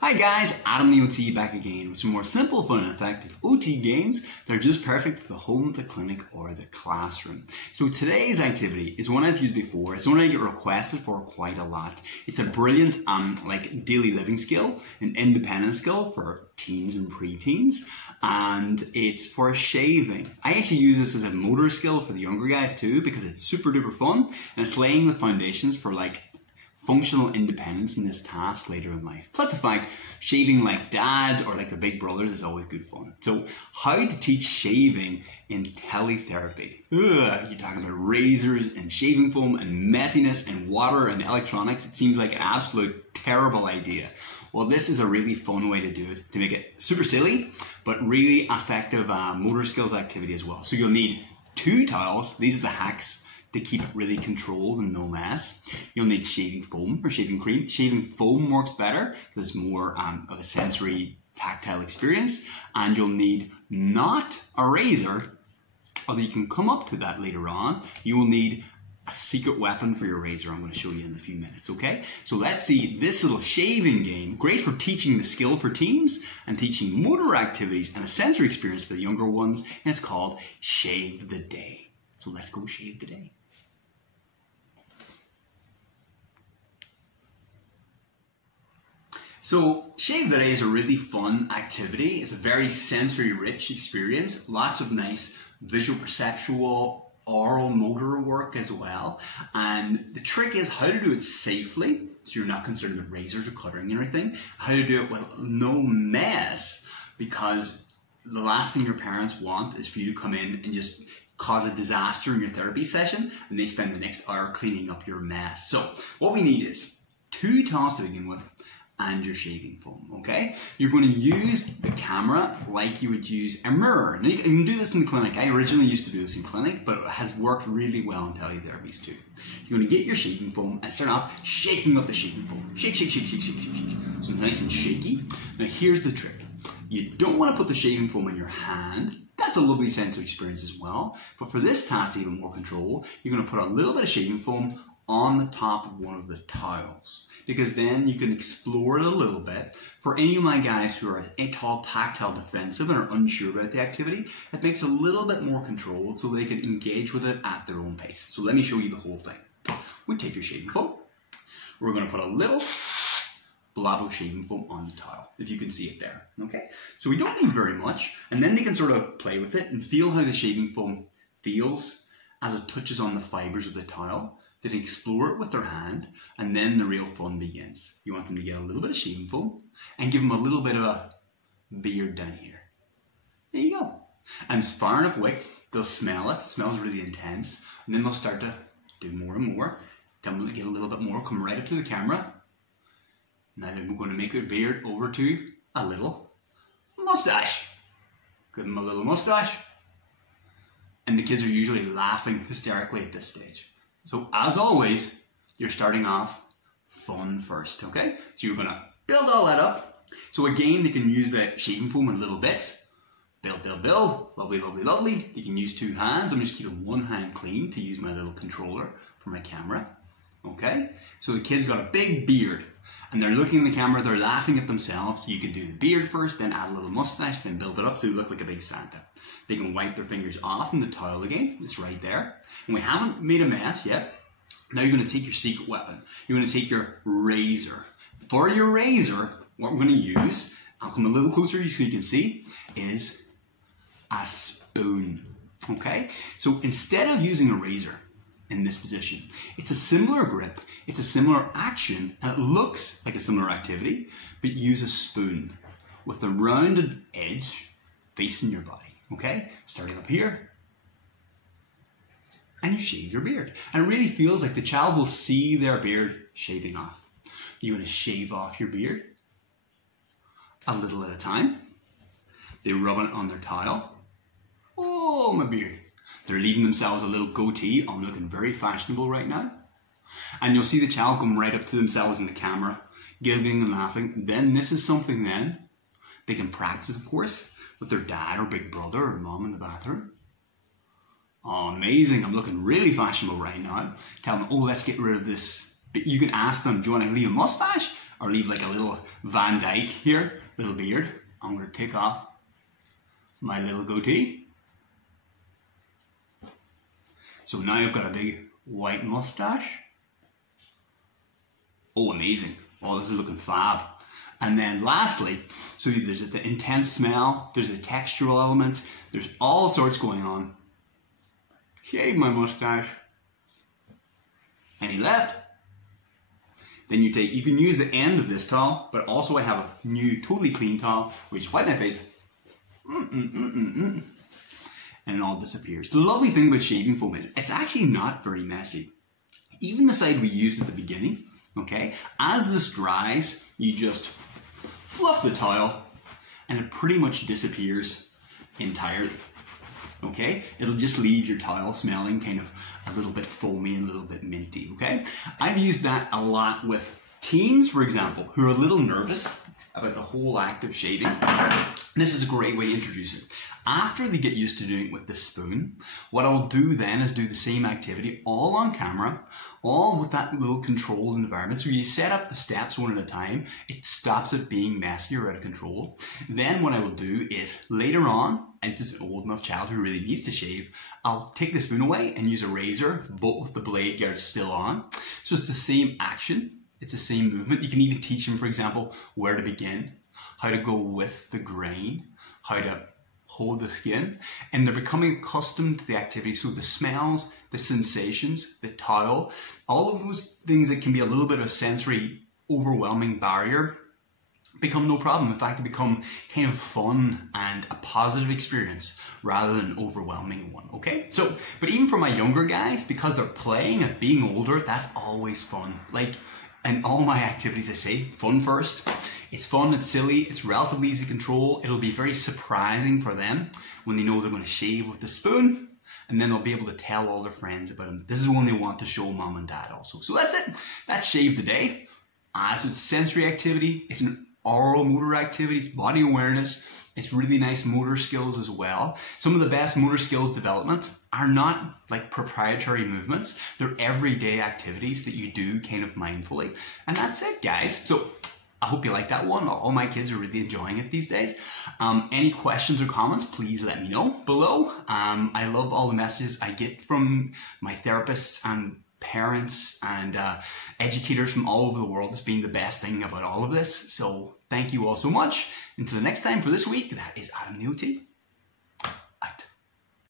Hi guys, AdamTheOT back again with some more simple, fun and effective OT games that are just perfect for the home, the clinic or the classroom. So today's activity is one I've used before. It's one I get requested for quite a lot. It's a brilliant daily living skill, an independent skill for teens and preteens, and it's for shaving. I actually use this as a motor skill for the younger guys too because it's super duper fun and it's laying the foundations for functional independence in this task later in life. Plus the fact shaving like dad or like the big brothers is always good fun. So how to teach shaving in teletherapy. You're talking about razors and shaving foam and messiness and water and electronics. It seems like an absolute terrible idea. Well, this is a really fun way to do it, to make it super silly, but really effective motor skills activity as well. So you'll need 2 towels. These are the hacks to keep it really controlled and no mess. You'll need shaving foam or shaving cream. Shaving foam works better because it's more of a sensory tactile experience. And you'll need not a razor, although you can come up to that later on. You will need a secret weapon for your razor. I'm going to show you in a few minutes, okay? So let's see this little shaving game, great for teaching the skill for teens and teaching motor activities and a sensory experience for the younger ones. And it's called Shave the Day. So let's go shave the day. So Shave the Day is a really fun activity. It's a very sensory rich experience. Lots of nice visual perceptual oral motor work as well. And the trick is how to do it safely, so you're not concerned with razors or cutting or anything. How to do it with no mess, because the last thing your parents want is for you to come in and just cause a disaster in your therapy session and they spend the next hour cleaning up your mess. So what we need is 2 towels to begin with and your shaving foam, okay? You're going to use the camera like you would use a mirror. Now you can do this in the clinic. I originally used to do this in clinic, but it has worked really well in teletherapies too. You're going to get your shaving foam and start off shaking up the shaving foam. Shake, shake, shake, shake, shake, shake, shake. So nice and shaky. Now here's the trick. You don't want to put the shaving foam in your hand. That's a lovely sensory experience as well. But for this task to even more control, you're going to put a little bit of shaving foam on the top of one of the towels, because then you can explore it a little bit. For any of my guys who are tactile defensive and are unsure about the activity, it makes it a little bit more controlled so they can engage with it at their own pace. So let me show you the whole thing. We take your shaving foam. We're going to put a little blob of shaving foam on the towel, if you can see it there. Okay, so we don't need very much, and then they can sort of play with it and feel how the shaving foam feels as it touches on the fibers of the towel. They can explore it with their hand, and then the real fun begins. You want them to get a little bit of shaving foam and give them a little bit of a beard down here. There you go. And it's far enough away, they'll smell it. It smells really intense. And then they'll start to do more and more. Tell them to get a little bit more, come right up to the camera. Now they're going to make their beard over to a little mustache. Give them a little mustache. And the kids are usually laughing hysterically at this stage. So as always, you're starting off fun first, okay? So you're gonna build all that up. So again, they can use the shaving foam in little bits. Build, build, build. Lovely, lovely, lovely. You can use 2 hands. I'm just keeping 1 hand clean to use my little controller for my camera. Okay? So the kid's got a big beard and they're looking in the camera, they're laughing at themselves. You can do the beard first, then add a little mustache, then build it up so you look like a big Santa. They can wipe their fingers off in the towel again. It's right there. And we haven't made a mess yet. Now you're going to take your secret weapon. You're going to take your razor. For your razor, what we're going to use, I'll come a little closer so you can see, is a spoon. Okay? So instead of using a razor in this position, it's a similar grip, it's a similar action, and it looks like a similar activity, but use a spoon with the rounded edge facing your body. Okay? Starting up here, and you shave your beard. And it really feels like the child will see their beard shaving off. You're going to shave off your beard a little at a time. They rub it on their towel. Oh, my beard. They're leaving themselves a little goatee. I'm looking very fashionable right now. And you'll see the child come right up to themselves in the camera, giggling and laughing. Then this is something then they can practice, of course, with their dad or big brother or mom in the bathroom. Oh, amazing. I'm looking really fashionable right now. Tell them, oh, let's get rid of this. You can ask them, do you want to leave a mustache or leave like a little Van Dyke here, little beard. I'm going to take off my little goatee. So now I've got a big white mustache. Oh, amazing. Oh, this is looking fab. And then lastly, so there's the intense smell, there's a textural element, there's all sorts going on. Shave my mustache. Any left? Then you can use the end of this towel, but also I have a new totally clean towel, which wipe my face. And it all disappears. The lovely thing about shaving foam is it's actually not very messy. Even the side we used at the beginning, okay, as this dries, you just fluff the towel and it pretty much disappears entirely. Okay, it'll just leave your towel smelling kind of a little bit foamy and a little bit minty. Okay, I've used that a lot with teens, for example, who are a little nervous about the whole act of shaving. This is a great way to introduce it. After they get used to doing it with the spoon, what I'll do then is do the same activity all on camera, all with that little controlled environment. So you set up the steps one at a time. It stops it being messy or out of control. Then what I will do is later on, if it's an old enough child who really needs to shave, I'll take the spoon away and use a razor, but with the blade guard still on. So it's the same action. It's the same movement. You can even teach them, for example, where to begin, how to go with the grain, how to hold the skin, and they're becoming accustomed to the activity. So the smells, the sensations, the towel, all of those things that can be a little bit of a sensory overwhelming barrier become no problem. In fact, they become kind of fun and a positive experience rather than an overwhelming one, okay? So, but even for my younger guys, because they're playing and being older, that's always fun. Like, in all my activities, I say, fun first. It's fun, it's silly, it's relatively easy to control. It'll be very surprising for them when they know they're going to shave with the spoon, and then they'll be able to tell all their friends about them. This is when they want to show mom and dad also. So that's it. That's Shave the Day. So it's sensory activity, it's an oral motor activity, it's body awareness, it's really nice motor skills as well. Some of the best motor skills development are not like proprietary movements, they're everyday activities that you do kind of mindfully. And that's it, guys. So I hope you like that one. All my kids are really enjoying it these days. Any questions or comments, please let me know below. I love all the messages I get from my therapists and parents and educators from all over the world. It's been the best thing about all of this. So thank you all so much. Until the next time for this week, that is AdamTheOT.